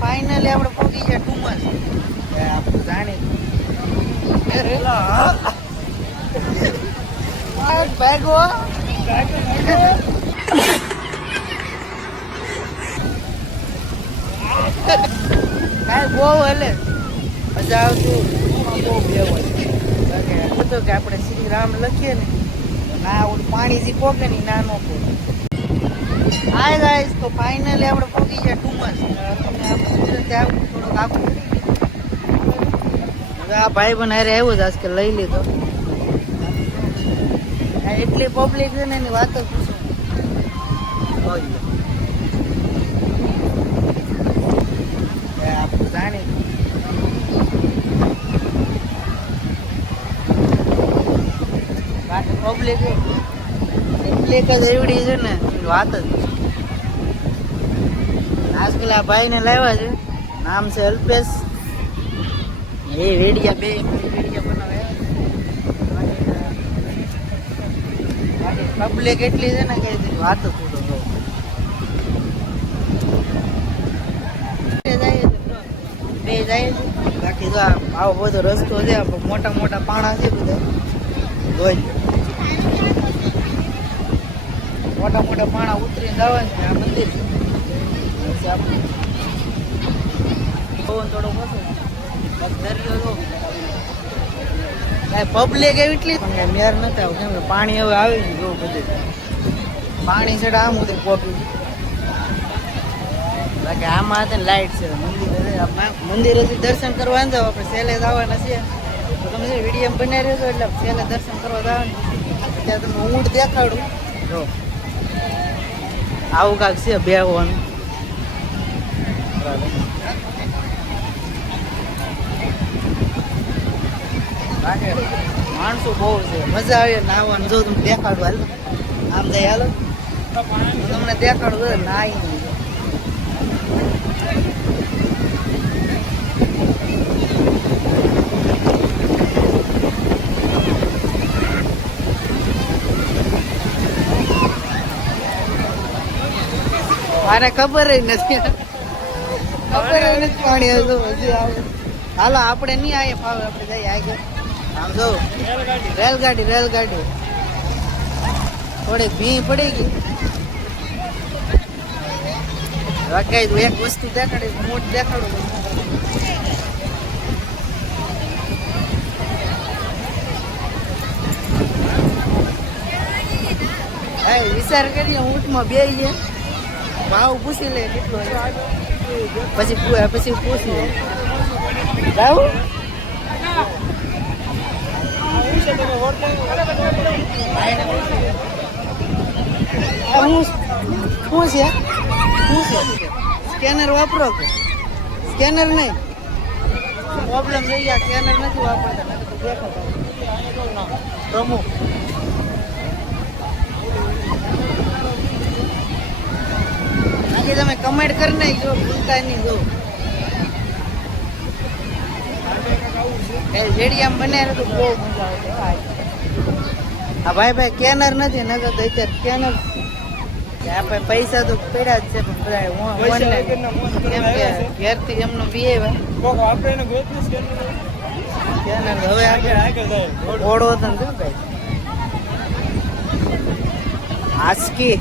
Finally આપણે પહોંચી ગયા ડુમસ. આપણે જાણી ભાગો કાંઈ બહુ હલે મજા આવતું. બહુ બેવું હતો કે આપણે શ્રી રામ લખીએ ને ના ઓલું પાણી જે પોકે ને ના નો પોકે. હાય ગાઈસ, તો ફાઇનલી આપણે પહોંચી ગયા ડુમસ. તમને આપણે સુરત આવું થોડુંક આખું આ ભાઈ પણ હારે આવ્યો જ આજ કે લઈ લીધો. એટલી પબ્લિક છે ને એની વાત જ પૂછો. આપણે જાણી પબ્લિક એટલી જ એવડી છે ને વાત જ. આજકાલ આ ભાઈને લાવ્યા છે, નામ છે અલ્પેશ. એ રેડિયા બે રેડિયા બનાવે. પબ્લિક એટલી છે ને કે વાત જ પૂરો. બે જાય છે બાકી જો આવો બધો રસ્તો છે, મોટા મોટા પાણા છે બધા. જોઈ મોટા મોટા પાણા ઉતરીને જવાનું છે. આ મંદિર છે પવન થોડો ઓછો દરિયો. પબ્લિક એટલી મેર નથી આવું કેમ કે પાણી હવે આવી ગયું. જોવું બધું પાણી છે આમ ઉતરી પોકી. બાકી આમાં હતા ને લાઈટ છે. મંદિરેથી દર્શન કરવા જાવ આપણે સહેલે જવાના છીએ. તો તમે વિડીયો બનાવી રહ્યો છો એટલે સહેલે દર્શન કરવા જવાનું. અત્યારે તમે ઊંટ દેખાડું જો આવું કાંક છે બેહવાનું. માણસો બહુ છે, મજા આવે નાહવાનું. જો તમે દેખાડું હાલો આમ જાય હાલો તમને દેખાડું નાહી નહીં. મારે ખબર નથી પાણી હજી આવે. હાલો આપણે નહીં આવીએ ફાવે આપણે જઈએ આગળ. આમ જો રેલગાડી થોડીક ભી પડી ગઈ. કઈ એક વસ્તુ દેખાડી મોટ દેખાડું. વિચાર કરીએ ઊંટમાં બે ભાવ પૂછી લે કેટલો પછી પૂછી લે. જાવું શું છે સ્કેનર વાપરો કે સ્કેનર નહીં પ્રોબ્લેમ થઈ ગયા. સ્કેનર નથી વાપરતા પ્રમુખ. બાકી તમે કમેન્ટ કરી નાખજો ભૂલતા નહીં. જો રેડિયામ બનાવે તો બહુ મજા આવે. હા ભાઈ સ્કેનર નથી નગર તો અત્યારે સ્કેનર આપણે પૈસા તો પડ્યા જ છે પણ બધા ઘેરથી એમનો બી સ્કેનર હવે ઓળો હતો ને ભાઈ આસકી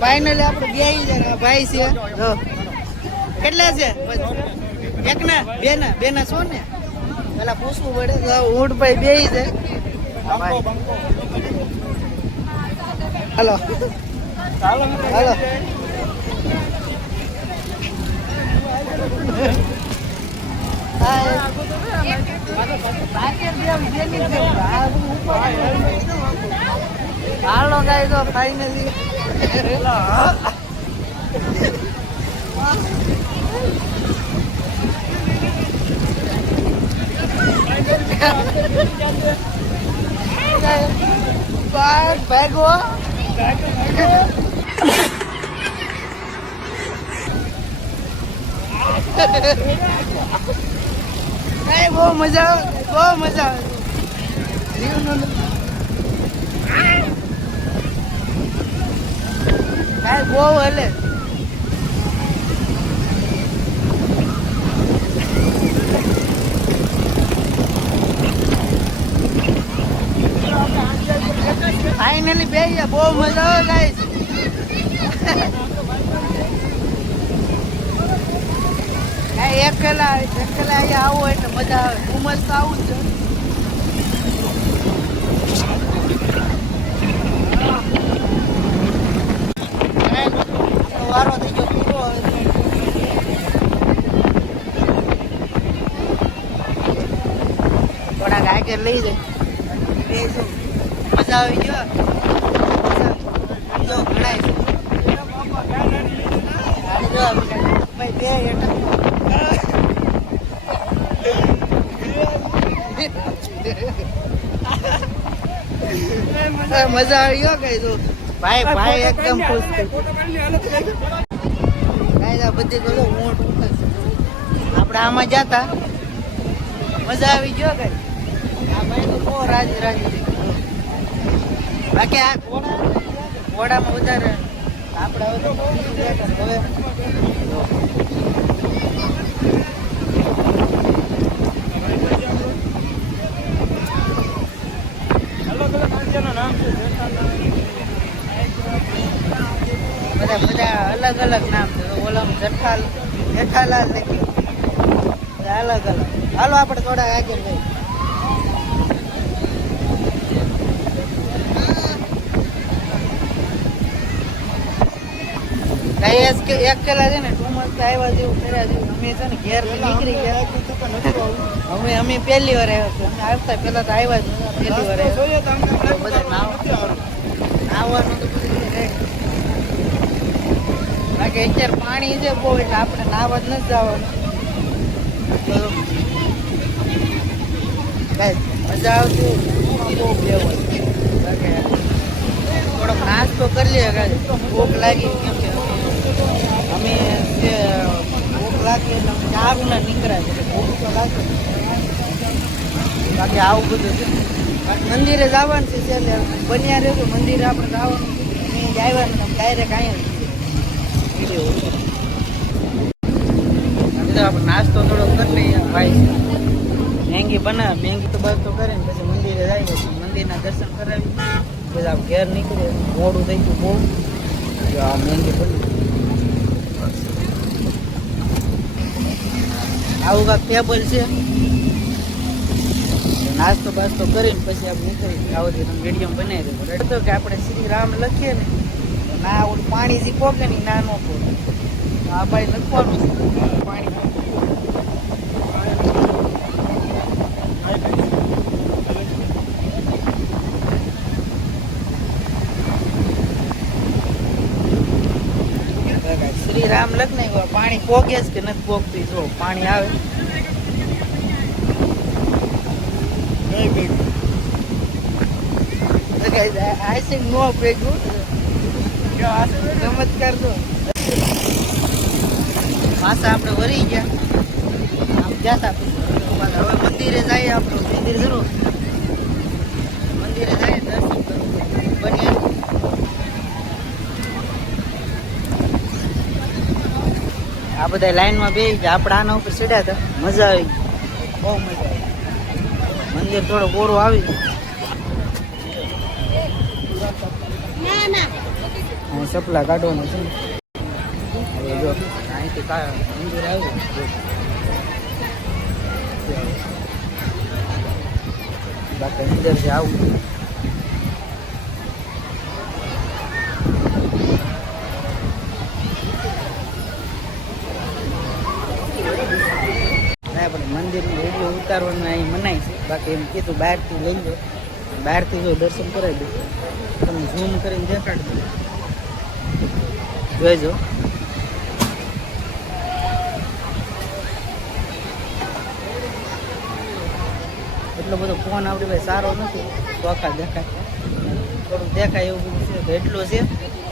ફાઈનલી આપણે બે ભાઈ છે. કેટલા છે એક ના બે ના છો ને પેલા પૂછવું પડે. ઊંટ ભાઈ બે છે. હાલો હાલો હાલો ગાય તો ફાઈનલી ભાગો બહુ મજા આવે. કાંઈ બહુ હલે ફાઇનલી બે ગયા બહુ મજા આવે ગાઈસ એકલા અહીંયા આવો એટલે મજા આવે ઉમસ તો આવું જ છે વારો થઈ ગયો પૂરો થોડાક આગળ લઈ જાય મજા આવી ગયો મજા આવી ગયો કઈ તો ભાઈ ભાઈ એકદમ ખુશ બધી તો ઊંટ આપણે આમાં જતા મજા આવી ગયો કઈ આ ભાઈ તો બહુ રાજી રાજી બાકી આ ઘોડામાં વધારે આપણે હવે તો હવે બધા અલગ અલગ નામ છે ઓલામાં જેઠાલાલ લખ્યું અલગ અલગ હાલો આપણે થોડા આગળ લઈ એક કલા છે ને 2 month આવ્યા જેવું કર્યા જેવું અમે છે ને ઘેર નીકળી ગયા અમે પહેલી વાર આવ્યા અમે આવતા પેલા તો આવ્યા જ પહેલી વાર આવ્યા બધા નાવાનું તો બધું બાકી અત્યારે પાણી છે બહુ એટલે આપણે નાવા જ નથી જવાનું મજા આવતી બહુ બેવું બાકી થોડોક નાસ્તો કરી લઈએ ભૂખ લાગી કેમ કે અમે ભૂખ લાગી એટલે ચારું ના નીકળાય એટલે ભૂખ તો લાગે બાકી આવું બધું છે મંદિરે જવાનું છે એટલે બન્યા રહ્યું મંદિરે આપણે જવાનું અમે આવ્યા ડાયરેક્ટ અહીંયા આપણે નાસ્તો થોડો કરી લઈએ ભાઈ મેંગી બનાવે મેંગી તો બસ તો કરે ને પછી મંદિરે જાય મંદિરના દર્શન કરાવી પછી આપણે ઘેર નીકળે મોડું થઈ ગયું બહુ આ મેંગી બની આવું કાંક ટેબલ છે નાસ્તો બાસ્તો કરીને પછી આપણે નીકળી આવું મીડિયમ બનાવી દે તો કે આપણે શ્રી રામ લખીએ ને ના ઓલું પાણી જે પોકે ને ના નો પોકે આ ભાઈ લખવાનું છે પાણી શ્રી રામ લખ ને પાણી પોકે જ કે નથી પોકતી જો પાણી આવે આઈસિંગ નો ભેગું ચમત્કાર તો પાછા આપણે વળી ગયા આમ જતા હવે મંદિરે જઈએ આપણું મંદિર જરૂર મંદિરે જઈએ દર્શન કરવું બની આ બધા લાઈનમાં બે આપણે આના ઉપર ચડ્યા હતા મજા આવી બહુ મજા આવી મંદિર થોડો ઓરો આવી સપલા કાઢવાનું છે જો અહીંથી મંદિર આવ્યું બાકી અંદર જે આવું મંદિરનો વિડીયો ઉતારવાનું અહીં મનાય છે બાકી એમ કીધું બહારથી લઈ લો બહારથી જો દર્શન કરાવી દો તમે ઝૂમ કરીને દેખાડી દો જોઈજો એટલો બધો ફોન આપણી ભાઈ સારો નથી ચોખા દેખાય થોડું દેખાય એવું બધું છે તો એટલું છે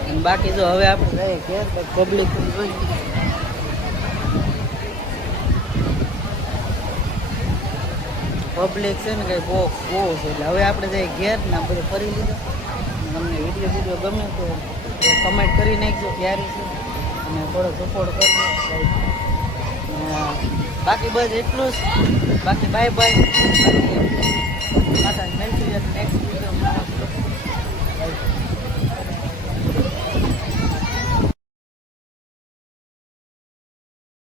અને બાકી જો હવે આપણે જઈએ ઘેર પબ્લિક જોઈએ પબ્લિક છે ને કંઈ બહુ બહુ છે. એટલે હવે આપણે જઈએ ઘેર ને બધું ફરી લીધું. તમને વિડીયો ગમે તો કમેન્ટ કરી નાખજો ક્યારે છે અને થોડો સપોર્ટ કરજો. બાકી બસ એટલું જ. બાકી બાય બાય. બાકી માતા નેક્સ્ટ વિડીયો